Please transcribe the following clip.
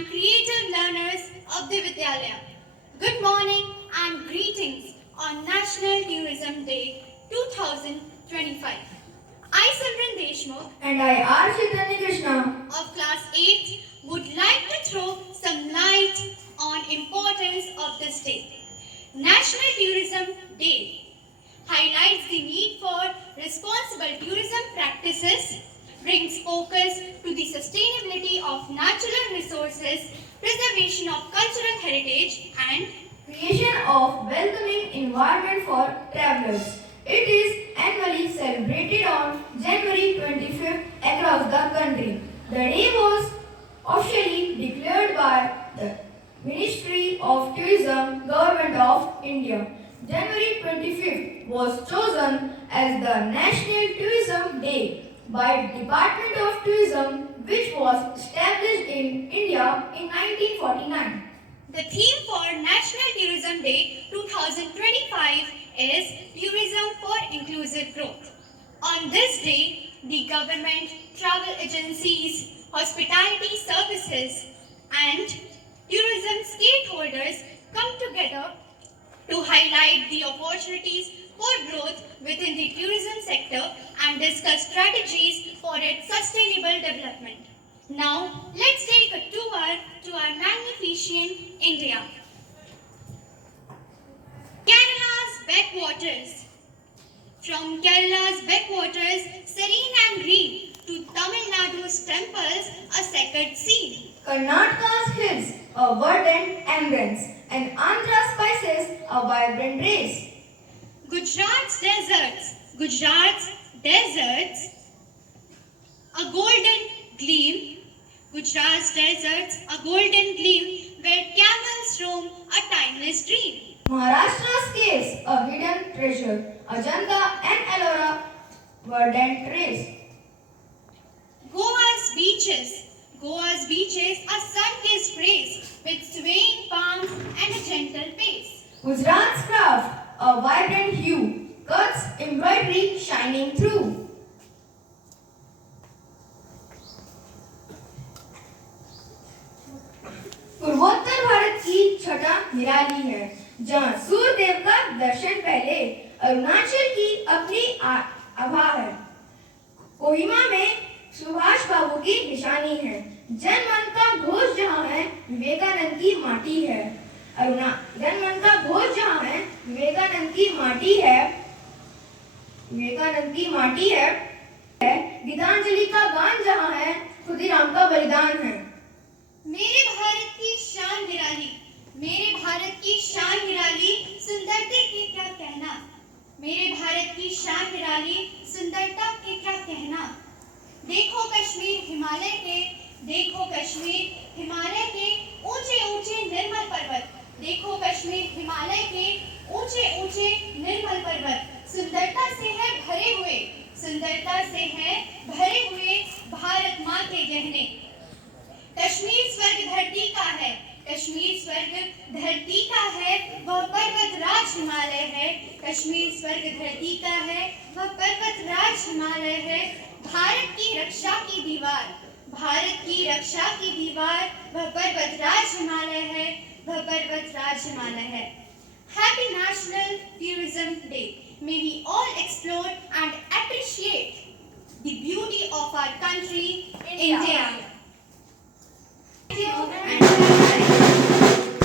and creative learners of the Vidyalaya. Good morning and greetings on National Tourism Day 2025. I, Simran Deshmukh, And I, R. Chaitanya Krishna, of Class 8, would like to throw some light on importance of this day. National Tourism Day highlights the need for responsible tourism practices, brings focus to the sustainability of natural resources, preservation of cultural heritage, and creation of welcoming environment for travelers. It is annually celebrated on January 25th across the country. The day was officially declared by the Ministry of Tourism, Government of India. January 25th was chosen as the National Tourism Day by Department of Tourism, which was established in India in 1949. the theme for National Tourism Day 2025 is Tourism for Inclusive Growth. On this day, the government, travel agencies, hospitality services, and tourism stakeholders come together to highlight the opportunities for growth within the tourism sector and discuss strategies for its sustainable development. Now, let's take a tour to our magnificent India. Kerala's backwaters. From Kerala's backwaters, serene and green, to Tamil Nadu's temples, a sacred scene. Karnataka's hills, a verdant ambience, and Andhra's spices, a vibrant race. Gujarat's deserts, a golden gleam. Gujarat's deserts, a golden gleam, where camels roam, a timeless dream. Maharashtra's caves, a hidden treasure, Ajanta and Ellora, verdant race. Goa's beaches, a sun-kissed race, with swaying palms and a gentle pace. Gujarat's craft, a vibrant hue, cuts embroidery shining through. पूर्वोत्तर भारत की छटा निराली है, जहाँ सूर्य देव का दर्शन पहले अरुणाचल की अपनी आभा है। कोहिमा में सुभाष बाबू की निशानी है, जन मन का घोष जहाँ है, विवेकानंद की माटी है। जन मन का घोष जहाँ है, विवेकानंद की माटी है, विवेकानंद की माटी है। गीतांजलि का गान जहाँ है, खुदीराम का बलिदान है। मेरे भारत की शान निराली, मेरे भारत की शान निराली, सुंदरता के क्या कहना। मेरे भारत की शान निराली, सुंदरता के क्या कहना। देखो कश्मीर हिमालय के, देखो कश्मीर हिमालय के ऊंचे ऊंचे निर्मल पर्वत। देखो कश्मीर हिमालय के ऊंचे ऊंचे निर्मल पर्वत। सुंदरता से है भरे हुए, सुंदरता से है भरे हुए भारत माँ के गहने। कश्मीर स्वर्ग धरती का है, कश्मीर स्वर्ग धरती का है, वह पर्वत राज हिमालय है। कश्मीर स्वर्ग धरती का है, वह पर्वत राज हिमालय है। भारत की रक्षा की दीवार, भारत की रक्षा की दीवार, वह पर्वत राज हिमालय है, वह पर्वत राज हिमालय है। Happy National Tourism Day. May we all explore and appreciate the beauty of our country, India.